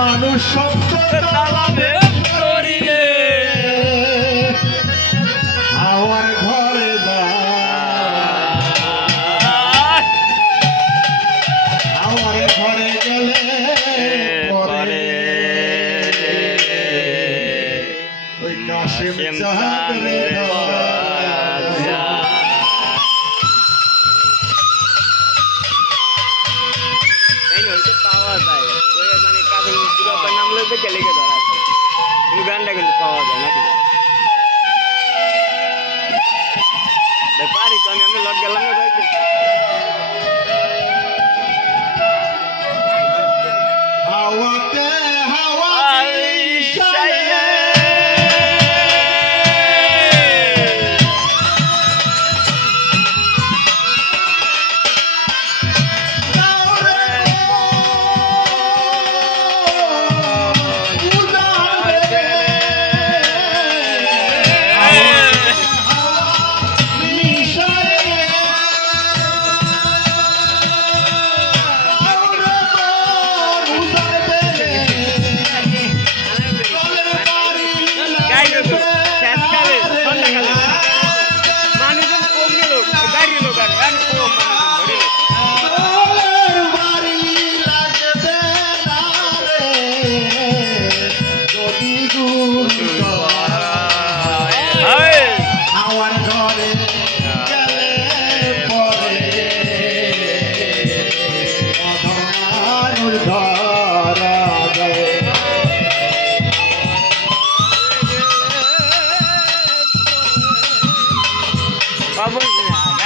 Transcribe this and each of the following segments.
মানুষ সত্য তালা ভেদ করিলে আমার ঘরে আমার ঘরে গেলে পরে ওই কাশিম চাঁদের পাওয়া যায় মানে কাছে নাম লিখে লিখে ধরা যায় কিন্তু গানটা কিন্তু পাওয়া যায় নাকি পারি তো আমি লগ গেলাম না হাওয়াতে হাওয়া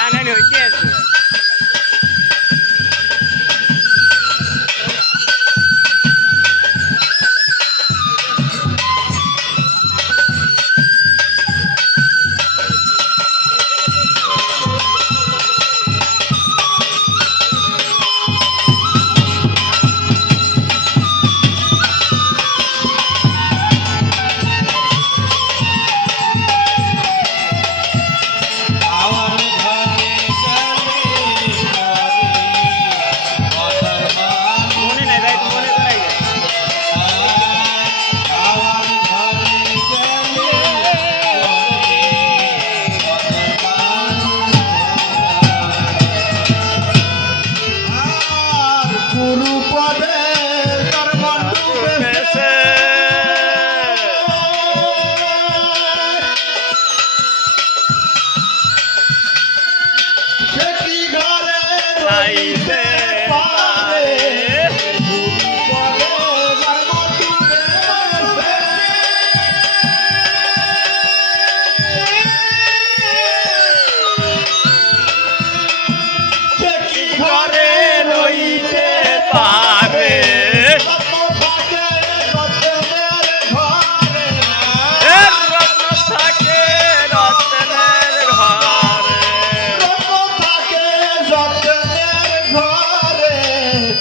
গান হইতে আছে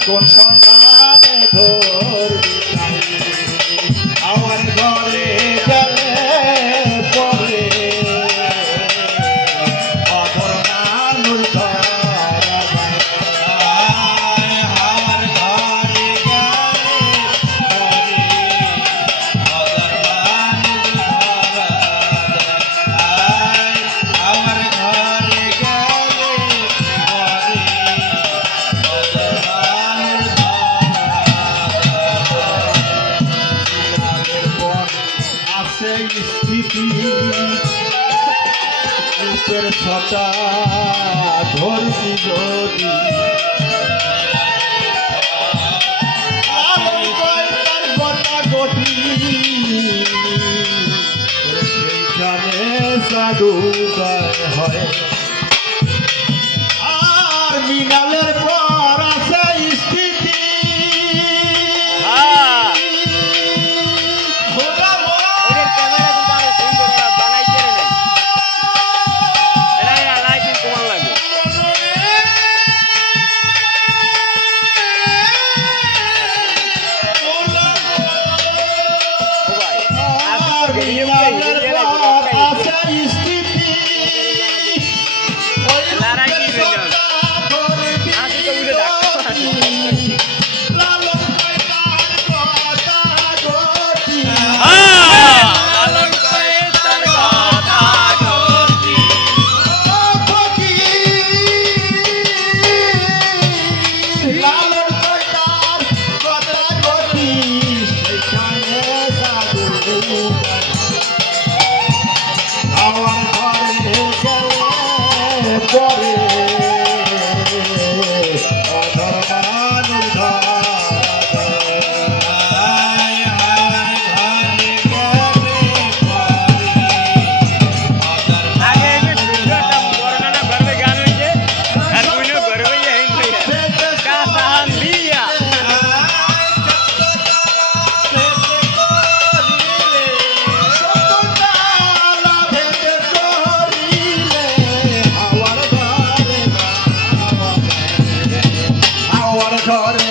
কোন সন্তানে ধরবি আমার ঘরে গেলে পরে অধর মানুষ ধরা আমার ঘরে গেলে পরে অধর মানুষ ধরা আমার ঘরে গেলে পরে স্থিতি রূপের ছটা ধরবি যদি গোটা গটি সেইখানে জাদুঘর হয় আর মিনালের পর আছে স্থিতি মিনালের ঝড়